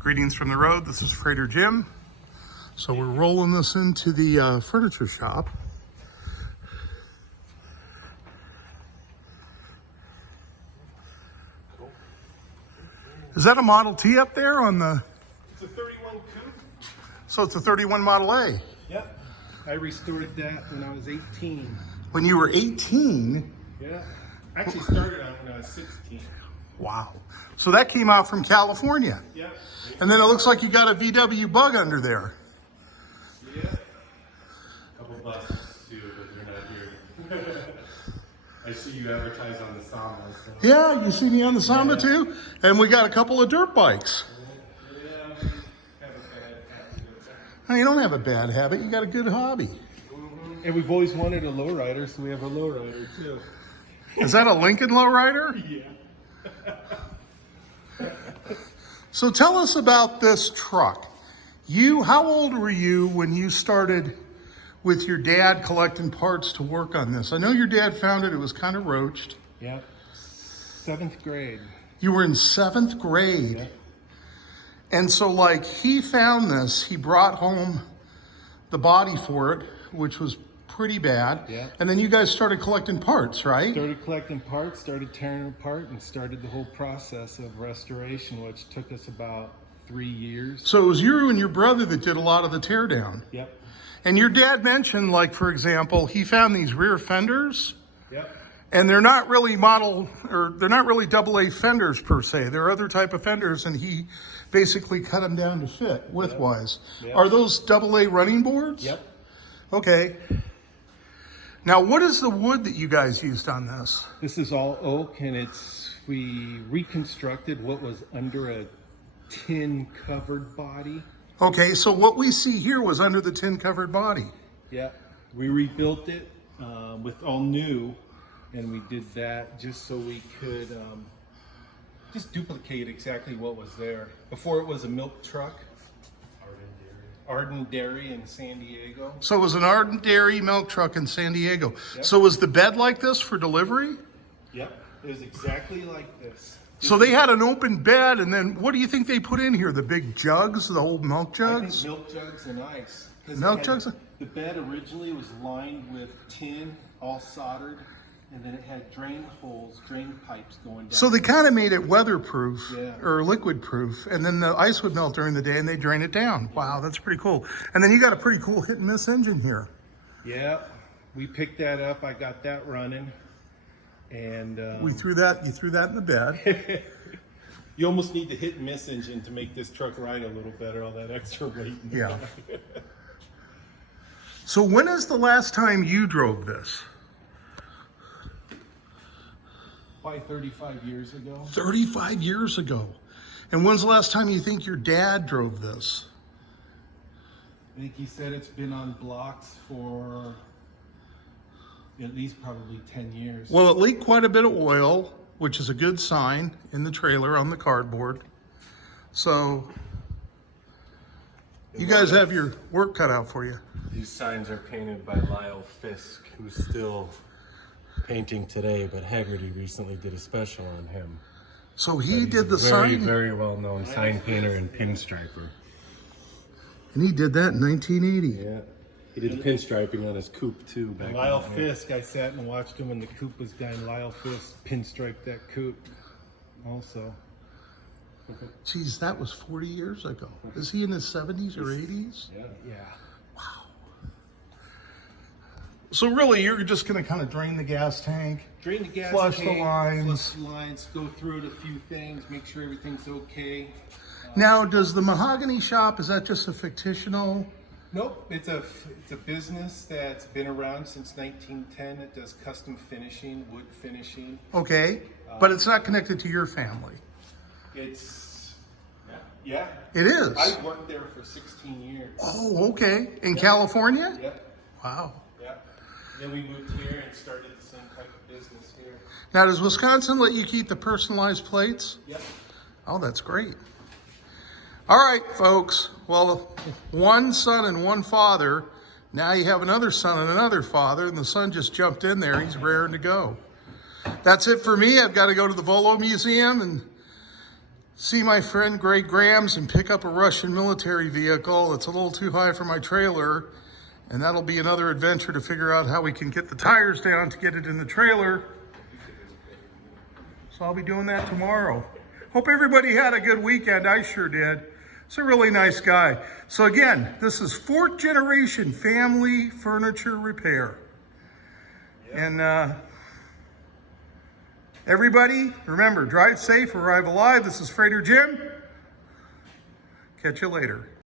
Greetings from the road. This is Freighter Jim. So we're rolling this into the furniture shop. Is that a Model T up there on the? It's a 31 coupe. So it's a 31 Model A. Yep. I restored that when I was 18. When you were 18? Yeah. I actually started on it when I was 16. Wow. So that came out from California. Yep. And then it looks like you got a VW Bug under there. Yeah. A couple buses too, but they're not here. I see you advertise on the Samba. So. Yeah, you see me on the Samba too? And we got a couple of dirt bikes. Yeah, I have a bad habit. No, you don't have a bad habit. You got a good hobby. Mm-hmm. And we've always wanted a lowrider, so we have a lowrider too. Is that a Lincoln lowrider? Yeah. So tell us about this truck. How old were you when you started with your dad collecting parts to work on this? I know your dad found it. It was kind of roached. Yep. 7th grade. You were in 7th grade. Yep. And so like he found this, he brought home the body for it, which was pretty bad. Yeah. And then you guys started collecting parts, right? Started collecting parts, started tearing them apart, and started the whole process of restoration, which took us about 3 years. So it was you and your brother that did a lot of the teardown. Yep. And your dad mentioned, like, for example, he found these rear fenders. Yep. And they're not really they're not really AA fenders per se. They're other type of fenders, and he basically cut them down to fit widthwise. Yep. Are those AA running boards? Yep. Okay. Now, what is the wood that you guys used on this? This is all oak, and we reconstructed what was under a tin covered body. Okay, so what we see here was under the tin covered body. Yeah, we rebuilt it with all new, and we did that just so we could just duplicate exactly what was there. Before it was a milk truck. Arden Dairy in San Diego. So it was an Arden Dairy milk truck in San Diego. Yep. So was the bed like this for delivery? Yep, it was exactly like this. So they had an open bed, and then what do you think they put in here? The big jugs, the old milk jugs? I think milk jugs and ice. Milk jugs? The bed originally was lined with tin, all soldered, and then it had drain pipes going down. So they kind of made it weatherproof Yeah. or liquid proof, and then the ice would melt during the day and they drain it down. Wow, that's pretty cool. And then you got a pretty cool hit and miss engine here. Yeah, we picked that up. I got that running. And You threw that in the bed. You almost need the hit and miss engine to make this truck ride a little better, all that extra weight. Yeah. So when is the last time you drove this? Probably 35 years ago. 35 years ago. And when's the last time you think your dad drove this? I think he said it's been on blocks for at least probably 10 years. Well, it leaked quite a bit of oil, which is a good sign in the trailer on the cardboard. So you guys have your work cut out for you. These signs are painted by Lyle Fisk, who's still painting today, but Haggerty recently did a special on him. So he did the very, sign? very well-known sign painter and pinstriper. And he did that in 1980. Yeah, he did the pinstriping on his coupe too. Back Lyle then. Fisk, I sat and watched him when the coupe was done. Lyle Fisk pinstriped that coupe also. Geez, that was 40 years ago. Is he in his 70s or 80s? Yeah. So really, you're just going to kind of drain the gas tank, Drain the gas flush tank, the lines. flush the lines, go through it a few things, make sure everything's okay. Now, does the mahogany shop, is that just a fictional? Nope, it's a business that's been around since 1910. It does custom finishing, wood finishing. Okay, but it's not connected to your family. It's, yeah. It is? I worked there for 16 years. Oh, okay. In California? Yep, Wow. yep. Then we moved here and started the same type of business here. Now, does Wisconsin let you keep the personalized plates? Yep. Oh, that's great. All right, folks. Well, one son and one father. Now you have another son and another father, and the son just jumped in there. He's raring to go. That's it for me. I've got to go to the Volo Museum and see my friend Greg Grams and pick up a Russian military vehicle. It's a little too high for my trailer, and that'll be another adventure to figure out how we can get the tires down to get it in the trailer. So I'll be doing that tomorrow. Hope everybody had a good weekend. I sure did. It's a really nice guy. So again, this is 4th generation family furniture repair. And everybody, remember, drive safe, arrive alive. This is Freighter Jim. Catch you later.